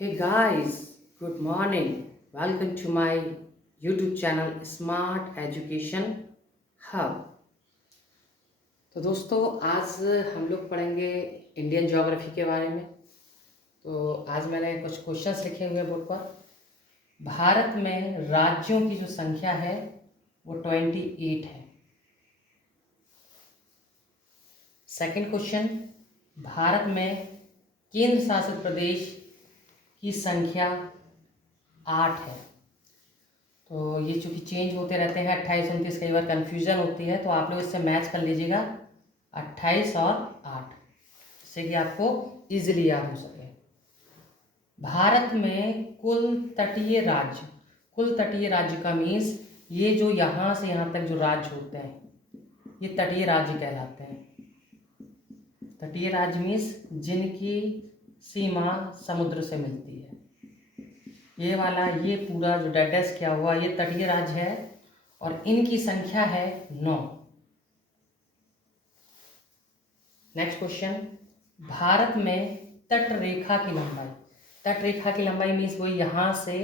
Hey guys, good morning. Welcome to my YouTube channel Smart Education Hub. तो दोस्तों आज हम लोग पढ़ेंगे इंडियन ज्योग्राफी के बारे में। तो आज मैंने कुछ क्वेश्चंस लिखे हुए हैं बोर्ड पर। भारत में राज्यों की जो संख्या है वो 28 है। सेकंड क्वेश्चन, भारत में केंद्र शासित प्रदेश की संख्या 8 है। तो ये चूँकि चेंज होते रहते हैं 28 29, कई बार कन्फ्यूज़न होती है, तो आप लोग इससे मैच कर लीजिएगा 28 और 8, जिससे कि आपको इजीली याद हो सके। भारत में कुल तटीय राज्य का मीन्स ये जो यहाँ से यहाँ तक जो राज्य होते हैं ये तटीय राज्य कहलाते हैं। तटीय राज्य मीन्स जिनकी सीमा समुद्र से मिलती है। ये वाला ये पूरा जो डैश किया हुआ ये तटीय राज्य है और इनकी संख्या है 9। नेक्स्ट क्वेश्चन, भारत में तट रेखा की लंबाई मीन्स वो यहाँ से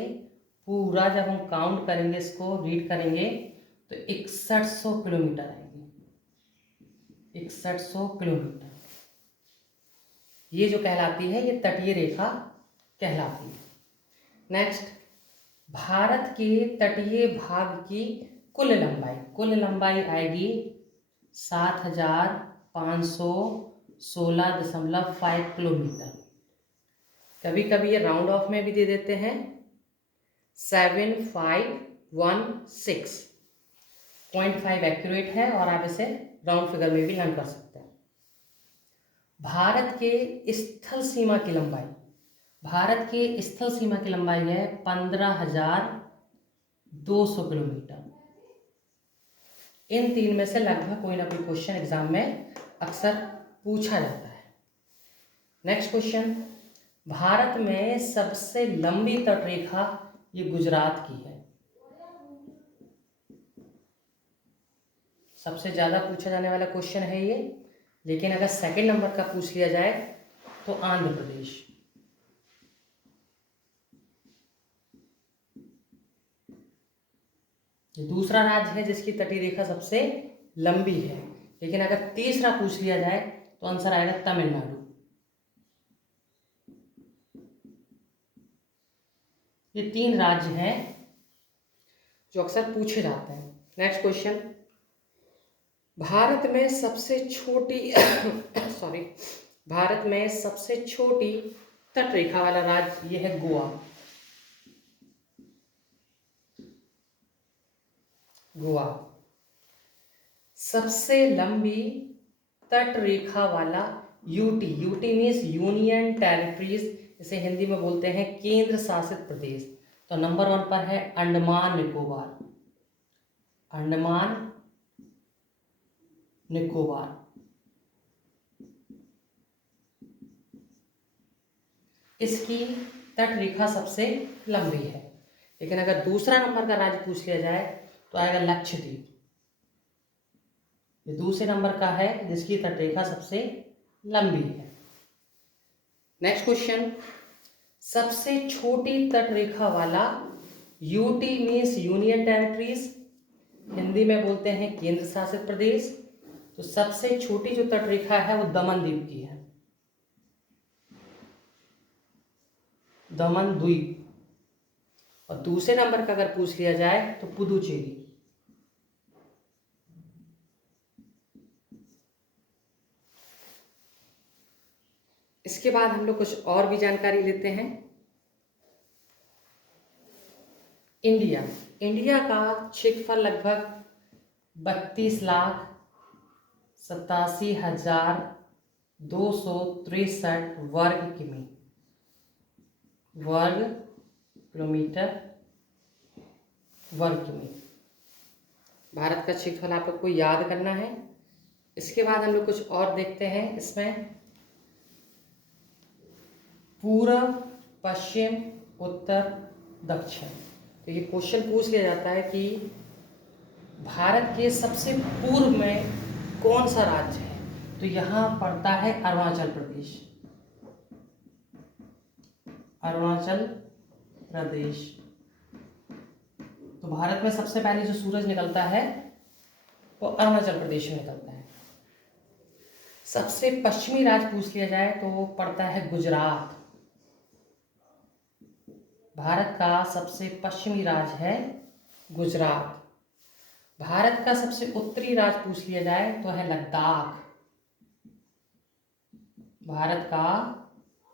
पूरा जब हम काउंट करेंगे, इसको रीड करेंगे तो 6100 किलोमीटर आएगी। 6100 किलोमीटर ये जो कहलाती है ये तटीय रेखा कहलाती है। नेक्स्ट, भारत के तटीय भाग की कुल लंबाई आएगी 7516.5 किलोमीटर। कभी कभी ये राउंड ऑफ में भी दे देते हैं 7516.5 एक्यूरेट है और आप इसे राउंड फिगर में भी लर्न कर सकते हैं। भारत के स्थल सीमा की लंबाई है 15,200 किलोमीटर। इन तीन में से लगभग कोई ना कोई क्वेश्चन एग्जाम में अक्सर पूछा जाता है। नेक्स्ट क्वेश्चन, भारत में सबसे लंबी तटरेखा ये गुजरात की है। सबसे ज़्यादा पूछा जाने वाला क्वेश्चन है ये, लेकिन अगर सेकंड नंबर का पूछ लिया जाए तो आंध्र प्रदेश। ये दूसरा राज्य है जिसकी तटीय रेखा सबसे लंबी है, लेकिन अगर तीसरा पूछ लिया जाए तो आंसर आएगा तमिलनाडु। ये 3 राज्य हैं जो अक्सर पूछे जाते हैं। नेक्स्ट क्वेश्चन, भारत में सबसे छोटी तटरेखा वाला राज्य ये है गोवा। सबसे लंबी तटरेखा वाला यूटी मीन्स यूनियन टेरिटरीज, इसे हिंदी में बोलते हैं केंद्र शासित प्रदेश। तो नंबर 1 पर है अंडमान निकोबार। इसकी तटरेखा सबसे लंबी है। लेकिन अगर दूसरा नंबर का राज्य पूछ लिया जाए तो आएगा लक्षद्वीप। ये दूसरे नंबर का है जिसकी तटरेखा सबसे लंबी है। नेक्स्ट क्वेश्चन, सबसे छोटी तटरेखा वाला UT means union territories, Hindi में बोलते हैं केंद्र शासित प्रदेश। तो सबसे छोटी जो तटरेखा है वो दमन द्वीप की है, दमन द्वीप। और दूसरे नंबर का अगर पूछ लिया जाए तो पुदुचेरी। इसके बाद हम लोग कुछ और भी जानकारी लेते हैं। इंडिया का क्षेत्रफल लगभग 32,87,263 वर्ग किलोमीटर। भारत का क्षेत्रफल आप लोग को याद करना है। इसके बाद हम लोग कुछ और देखते हैं। इसमें पूर्व, पश्चिम, उत्तर, दक्षिण। तो ये क्वेश्चन पूछ लिया जाता है कि भारत के सबसे पूर्व में कौन सा राज्य है, तो यहाँ पड़ता है अरुणाचल प्रदेश। अरुणाचल प्रदेश। तो भारत में सबसे पहले जो सूरज निकलता है वो अरुणाचल प्रदेश में निकलता है। सबसे पश्चिमी राज्य पूछ लिया जाए तो वो पड़ता है गुजरात। भारत का सबसे पश्चिमी राज्य है गुजरात। भारत का सबसे उत्तरी राज्य पूछ लिया जाए तो है लद्दाख। भारत का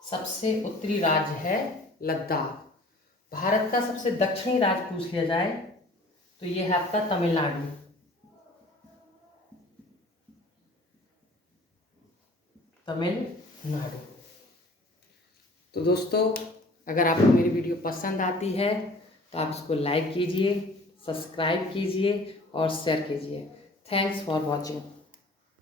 सबसे उत्तरी राज्य है लद्दाख। भारत का सबसे दक्षिणी राज्य पूछ लिया जाए तो ये है आपका तमिलनाडु। तमिलनाडु। तो दोस्तों, अगर आपको मेरी वीडियो पसंद आती है तो आप इसको लाइक कीजिए, सब्सक्राइब कीजिए और शेयर कीजिए। Thanks for watching.